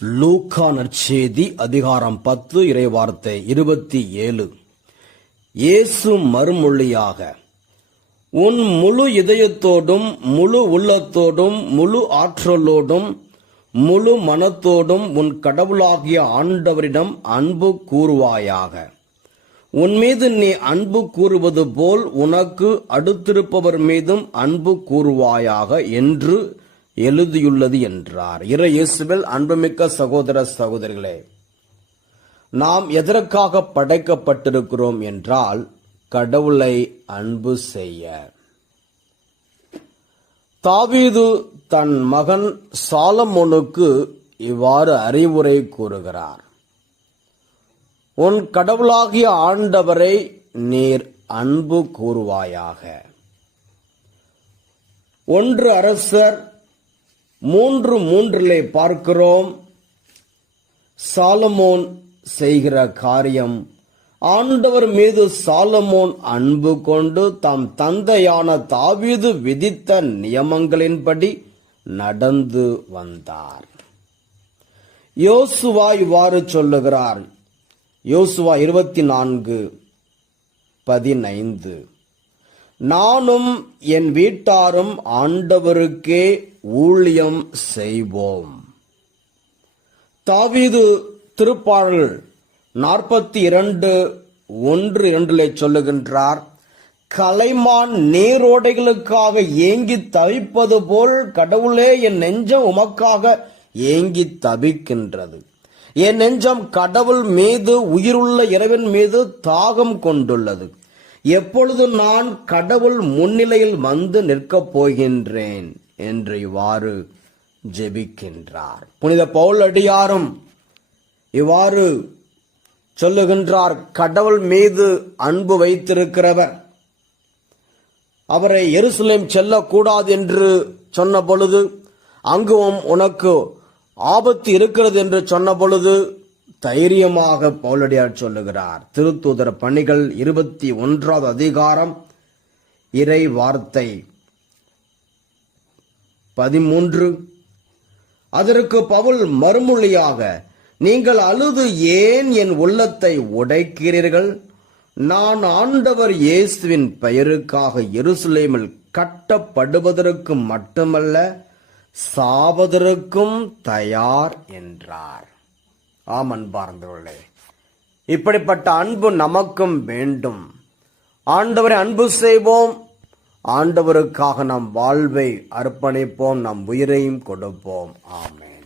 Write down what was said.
லூக்கா நற்செய்தி அதிகாரம் பத்து இறைவார்த்தை இருபத்தி ஏழு. இயேசு மறுமொழியாக உன் முழு இதயத்தோடும் முழு உள்ளத்தோடும் முழு ஆற்றலோடும் முழு மனத்தோடும் உன் கடவுளாகிய ஆண்டவரிடம் அன்பு கூறுவாயாக. உன் மீது நீ அன்பு கூறுவது போல் உனக்கு அடுத்திருப்பவர் மீதும் அன்பு கூறுவாயாக என்று எழுதியுள்ளது என்றார். இறை இயேசுவில் அன்புமிக்க சகோதர சகோதரிகளே நாம் எதற்காக படைக்கப்பட்டிருக்கிறோம் என்றால் கடவுளை அன்பு செய்ய. தாவீது தன் மகன் சாலமோனுக்கு இவ்வாறு அறிவுரை கூறுகிறார். உன் கடவுளாகிய ஆண்டவரை நீர் அன்பு கூறுவாயாக. ஒன்று அரசர் மூன்று மூன்றிலே பார்க்கிறோம். சாலமோன் செய்கிற காரியம் ஆண்டவர் மீது சாலமோன் அன்பு கொண்டு தம் தந்தையான தாவீது விதித்த நியமங்களின்படி நடந்து வந்தார். யோசுவா இவ்வாறு சொல்லுகிறார். யோசுவா இருபத்தி நான்கு பதினைந்து. நானும் என் வீட்டாரும் ஆண்டவருக்கே ஊழியம் செய்வோம். தாவீது திருப்பாடல் நாற்பத்தி இரண்டு ஒன்று இரண்டிலே சொல்லுகின்றார் கலைமான் நீரோடைகளுக்காக ஏங்கி தவிப்பது போல் கடவுளே என் நெஞ்சம் உமக்காக ஏங்கி தவிக்கின்றது. என் நெஞ்சம் கடவுள் மீது உயிருள்ள இறைவன் மீது தாகம் கொண்டுள்ளது. எப்பொழுது நான் கடவுள் முன்னிலையில் வந்து நிற்கப் போகின்றேன் என்று இவ்வாறு ஜெபிக்கின்றார். புனித பவுல் அடியாரும் இவ்வாறு சொல்லுகின்றார் கடவுள் மீது அன்பு வைத்திருக்கிறவர் அவரை எருசலேம் செல்லக்கூடாது என்று சொன்ன பொழுது அங்குவும் உனக்கு ஆபத்து இருக்கிறது என்று சொன்ன பொழுது தைரியமாக பவுலடியார் சொல்லுகிறார். திருத்தூதர் பணிகள் இருபத்தி ஒன்றாவது அதிகாரம் இறை வார்த்தை பதிமூன்று. அதற்கு பவுல் மறுமொழியாக நீங்கள் அழுது ஏன் என் உள்ளத்தை உடைக்கிறீர்கள்? நான் ஆண்டவர் இயேசுவின் பெயருக்காக எருசலேமில் கட்டப்படுவதற்கு மட்டுமல்ல சாவதற்கும் தயார் என்றார். ஆம் அன்பார்ந்தவர்களே இப்படிப்பட்ட அன்பு நமக்கும் வேண்டும். ஆண்டவரை அன்பு செய்வோம். ஆண்டவருக்காக நம் வாழ்வை அர்ப்பணிப்போம் நம் உயிரையும் கொடுப்போம். ஆமே